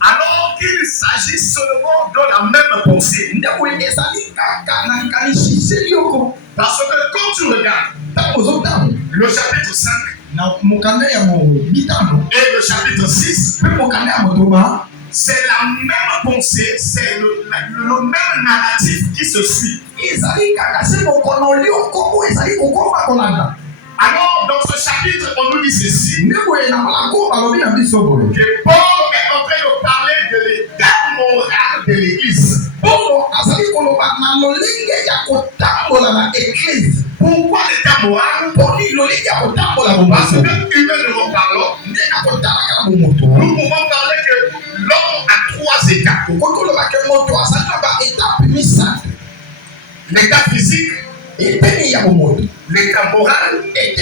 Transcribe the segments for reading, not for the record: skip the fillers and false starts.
Alors qu'il s'agit seulement de la même pensée. Parce que quand tu regardes le chapitre 5 et le chapitre 6, c'est la même pensée, c'est le même narratif qui se suit. Alors, dans ce chapitre, on nous dit ceci, que Paul est en train de parler de l'état moral de l'Église. Pourquoi l'état moral? Parce que humainement parlant, nous pouvons parler que l'homme a 3 états. L'état physique, l'état moral et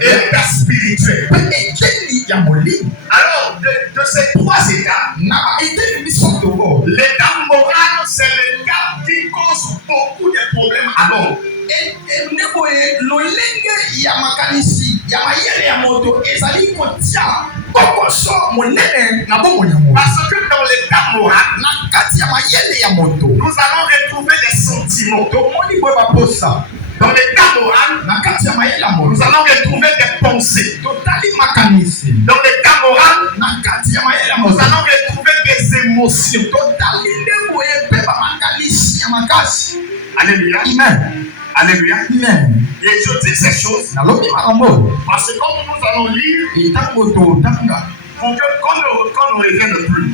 l'état spirituel. Alors, de ces 3 états, l'état moral, c'est l'état qui cause beaucoup de problèmes à l'homme. Parce que dans l'état moral, nous allons retrouver les sentiments. Dans l'état moral, nous allons retrouver des pensées. Dans l'état moral, nous allons retrouver des émotions. Alléluia. Amen. Alléluia. Amen. Et je dis ces choses parce que quand nous allons lire, pour que quand on ne revienne plus.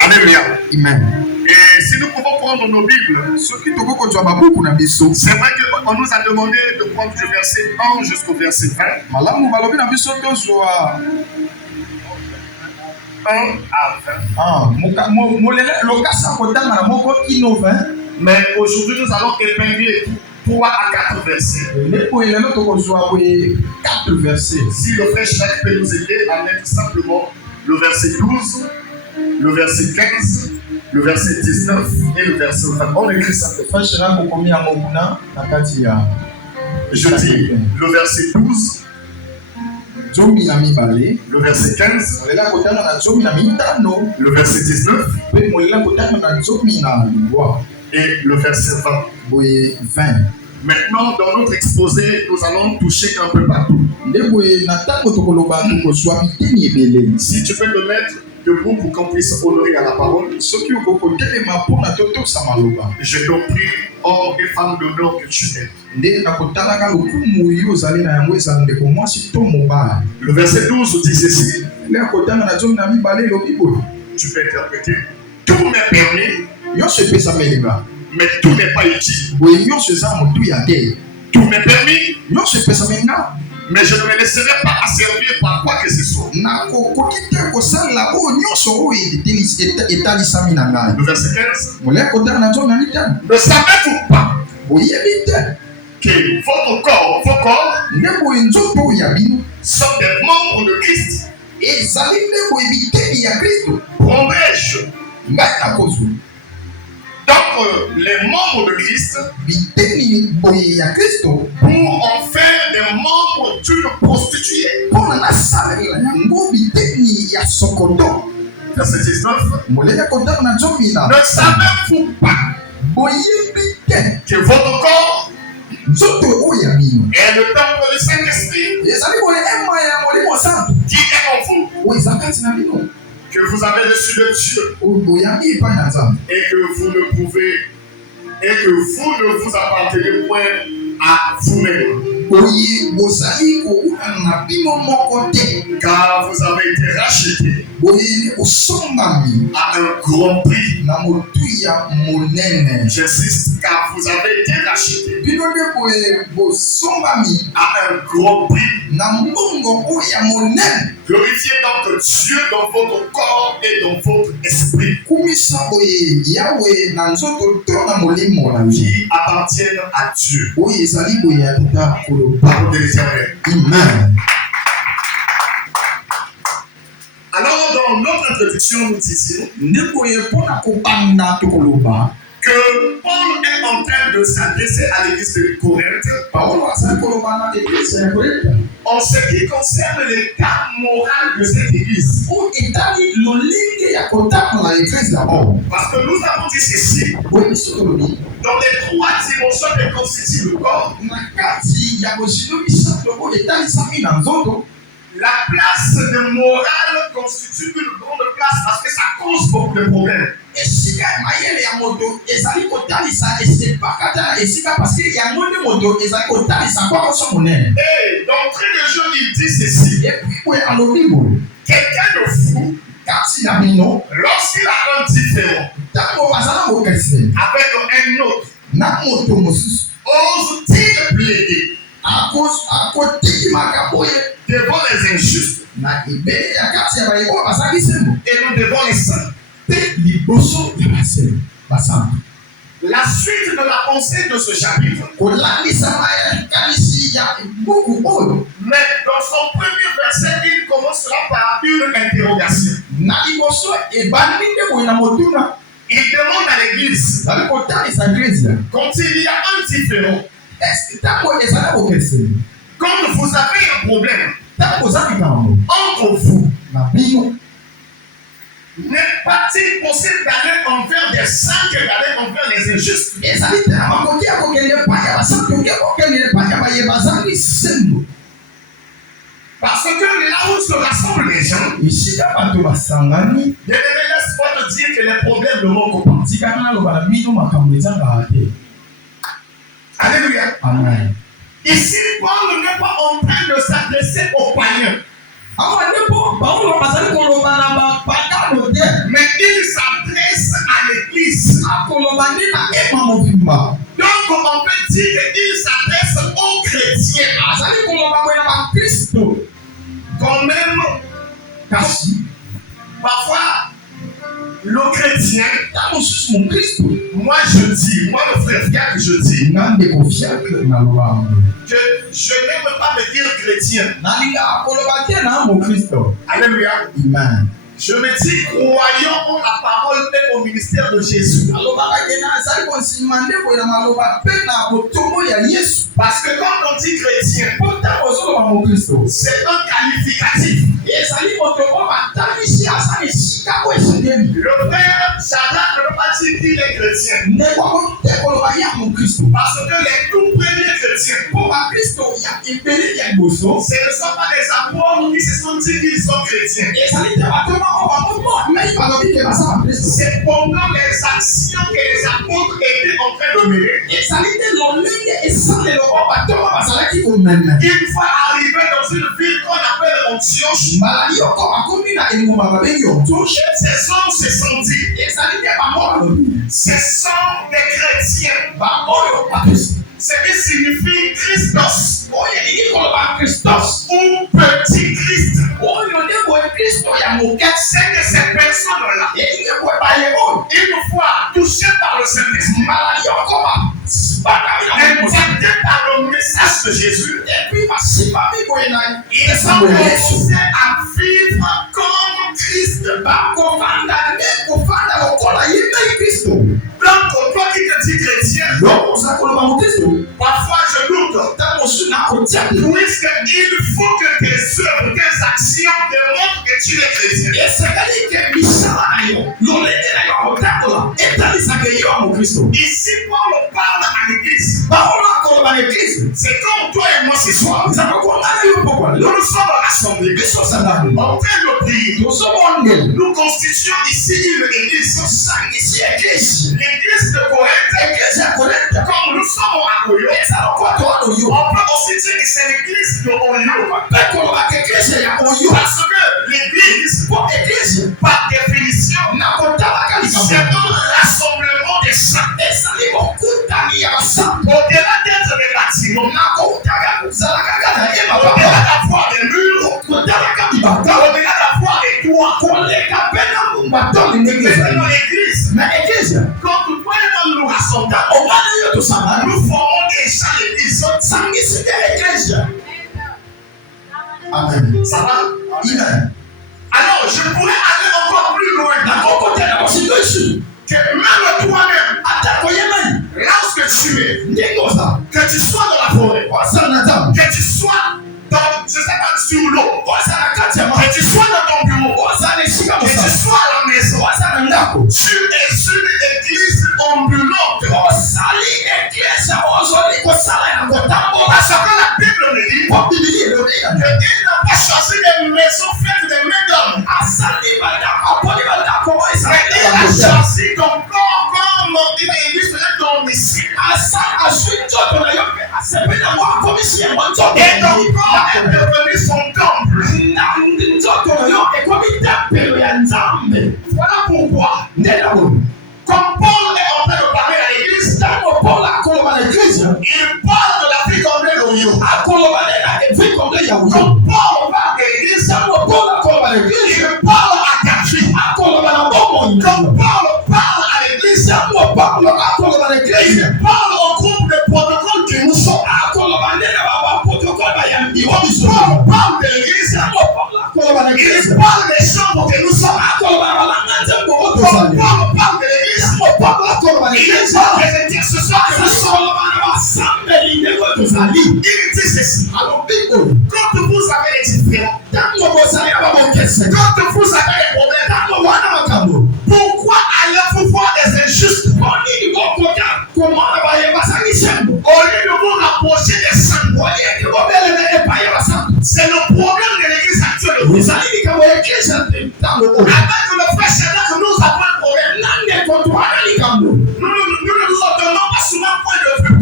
Alléluia. Amen. Et si nous pouvons prendre nos Bibles, c'est vrai qu'on nous a demandé de prendre du verset 1 jusqu'au verset 20. 1 à 20. Mais aujourd'hui, nous allons épingler 3 à 4 versets. Si le frère Jacques peut nous aider à mettre simplement le verset 12, le verset 15, le verset 19 et le verset 20. On écrit ça. Je dis le verset 12. Le verset 15, le verset 19 et le verset 20. Maintenant, dans notre exposé, nous allons toucher un peu partout. Si tu peux te mettre debout pour qu'on puisse honorer à la parole. Je t'en prie, hommes et femmes d'honneur que tu es. Le verset 12 dit ceci. Tu peux interpréter. Tout m'est permis, mais tout n'est pas utile. Tout m'est permis, mais je ne me laisserai pas asservir par quoi que ce soit. Le verset 15. Ne savez-vous pas que vos corps sont des membres de Christ? Promets-je? Donc, les membres de Christ, pour en faire des membres d'une prostituée. Verset 19. Ne savez-vous pas que votre corps est le temple du Saint-Esprit qui est en vous, que vous avez reçu de Dieu et que vous ne vous appartenez point à vous-même, car vous avez été rachetés à un grand prix. J'insiste, car vous avez été rachetés à un grand prix. Glorifiez donc Dieu dans votre corps et dans votre esprit qui appartiennent à Dieu. Parole de l'Éternel. Amen. Alors, dans notre introduction, nous disions que Paul est en train de s'adresser à l'église de Corinthe en ce qui concerne l'état moral de cette église. Parce que nous avons dit ceci. Dans les 3 dimensions que constituent le corps, la place de morale constitue une grande place parce que ça cause beaucoup de problèmes. Et d'entrée de jeu, il dit ceci. Quelqu'un de fou, lorsqu'il a un différent avec un autre, ose-t-il plaider devant les injustes et nous devons les saints. La suite de la pensée de ce chapitre, mais dans son premier verset, il commencera par une interrogation. Il demande à l'église, quand il y a un différent, quand vous avez un problème entre vous, n'est pas-il possible d'aller envers des saints que d'aller envers les injustes? Parce que là où se rassemblent les gens, je ne laisse pas te dire que les problèmes ne manquent pas. Alléluia. Amen. Ici, Paul n'est pas en train de s'adresser aux païens. Mais il s'adresse à l'église. Donc on peut dire qu'il s'adresse aux chrétiens. Quand même, parfois, le chrétien, moi je dis, moi le frère fiacre, je dis que je n'aime pas me dire chrétien. Alléluia. Amen. Je me dis, croyons en la parole et au ministère de Jésus. Parce que quand on dit chrétien, c'est un qualificatif. Le frère Shadrach ne peut pas dire qu'il est chrétien. Parce que les tout premiers chrétiens, ce ne sont pas des apôtres qui se sont dit qu'ils sont chrétiens. C'est pendant les actions que les apôtres étaient en train de mener. Une fois arrivés dans une ville qu'on appelle Antioche, ces hommes se sont dit, ce sont des chrétiens. Ce qui signifie Christos ou petit Christ. C'est que ces personnes-là, une fois touchées par le Saint-Esprit, impactées par le message de Jésus, ils ont commencé à vivre comme Christ. Donc, toi qui te dis chrétien, parfois je doute. Puisqu'il faut que tes œuvres, tes actions démontrent que tu es chrétien. Ici, Paul parle à l'église. C'est comme toi et moi ce soir. Nous nous sommes rassemblés en train de prier. Nous constituons ici une église. L'église de Corinthe, comme nous sommes à Oyo, on peut aussi dire que c'est l'église de Oyo. Parce que l'église, par définition, c'est un rassemblement des saints. Au-delà d'être des bâtiments, au-delà d'avoir des murs, au-delà d'avoir des toits, l'église, quand nous nous rassemblons, nous formons déjà l'église. Amen. Ça va? Amen. Alors, je pourrais aller encore plus loin. Que même toi-même, lorsque tu es, que tu sois dans la forêt, que tu sois dans, je sur l'eau, que tu sois dans ton bureau, que tu sois à la maison, tu es une église ambulante. Parce que la Bible nous dit qu'il n'a pas choisi des maisons faites de mains d'hommes. Mais il a choisi ton corps comme une église de domicile. Et ton corps est devenu son temple. Voilà pourquoi, comme Paul est en train de parler à l'église, il parle de la vie comme le yo-yo. Quand Paul parle de l'église, il parle à ta vie. Quand Paul parle à l'église, il parle au groupe de protocole que nous sommes. Paul parle de l'église, il parle des chambres que nous sommes. Paul parle de l'église, il parle des intercesseurs que nous sommes. Il dit ceci. Quand vous avez des différends, quand vous avez des problèmes, pourquoi allez-vous voir des injustes? Au lieu de vous rapprocher des saints, c'est le problème de l'église actuelle. Avec le frère Shadrach, nous avons un problème. Nous ne nous entendons pas souvent point de vue.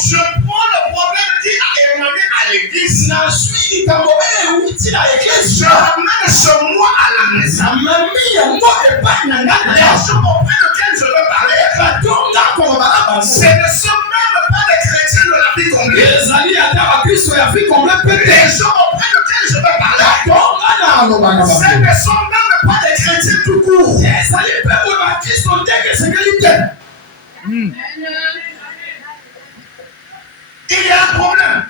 Je prends le problème qui a émané à l'église. Je ramène chez moi à la maison. Les gens auprès desquels je veux parler, ce ne sont même pas des chrétiens de la vie complète. Les gens auprès desquels je veux parler, ce ne sont même pas des chrétiens tout court. Il y a un problème.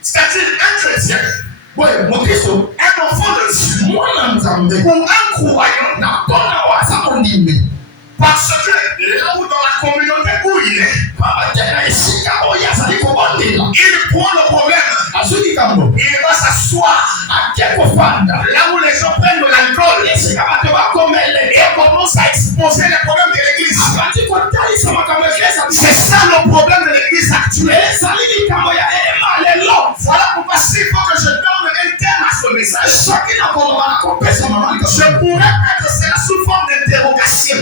C'est-à-dire un chrétien, un enfant de Dieu, ou un croyant, parce que là où dans la communauté où il est, il prend le problème, il va s'asseoir là où les gens prennent de l'alcool et commencent à exposer les problèmes de l'église. C'est ça le problème de l'église actuelle. Voilà pourquoi s'il faut que je donne un thème à ce message, je pourrais mettre cela sous forme d'interrogation.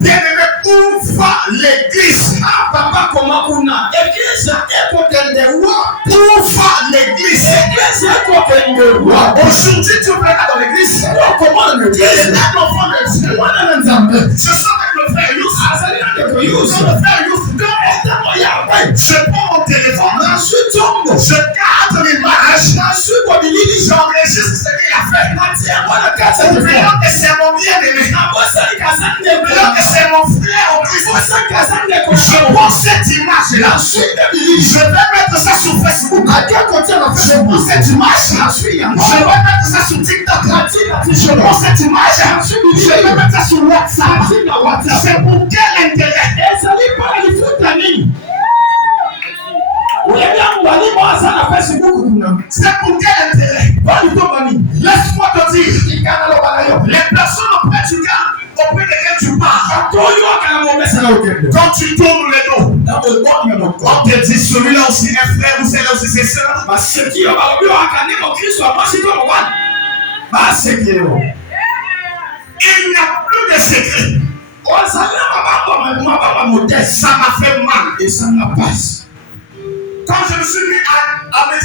Bien-aimé, où va l'église? Où va l'église? Aujourd'hui, tu vas dans l'église. Un enfant de Dieu. Je sens avec le frère Youssef. Je prends mon téléphone. Je garde l'image. J'enregistre ce qu'il a fait. Oublions que c'est mon bien-aimé. Oublions que c'est mon frère en Christ. Je prends cette image-là. Je vais mettre ça sur Facebook. Je prends cette image. Je vais mettre ça sur TikTok. Je prends cette image. Je vais mettre ça sur WhatsApp. C'est pour quel intérêt? C'est pour quel intérêt? Laisse-moi te dire, les personnes auprès desquelles tu parles, quand tu tournes les dos, on te dit celui-là aussi est frère ou celle-là aussi c'est sœur. Il n'y a plus de secret. Ça m'a fait mal et ça m'a passe. Quand je me suis mis à méditer,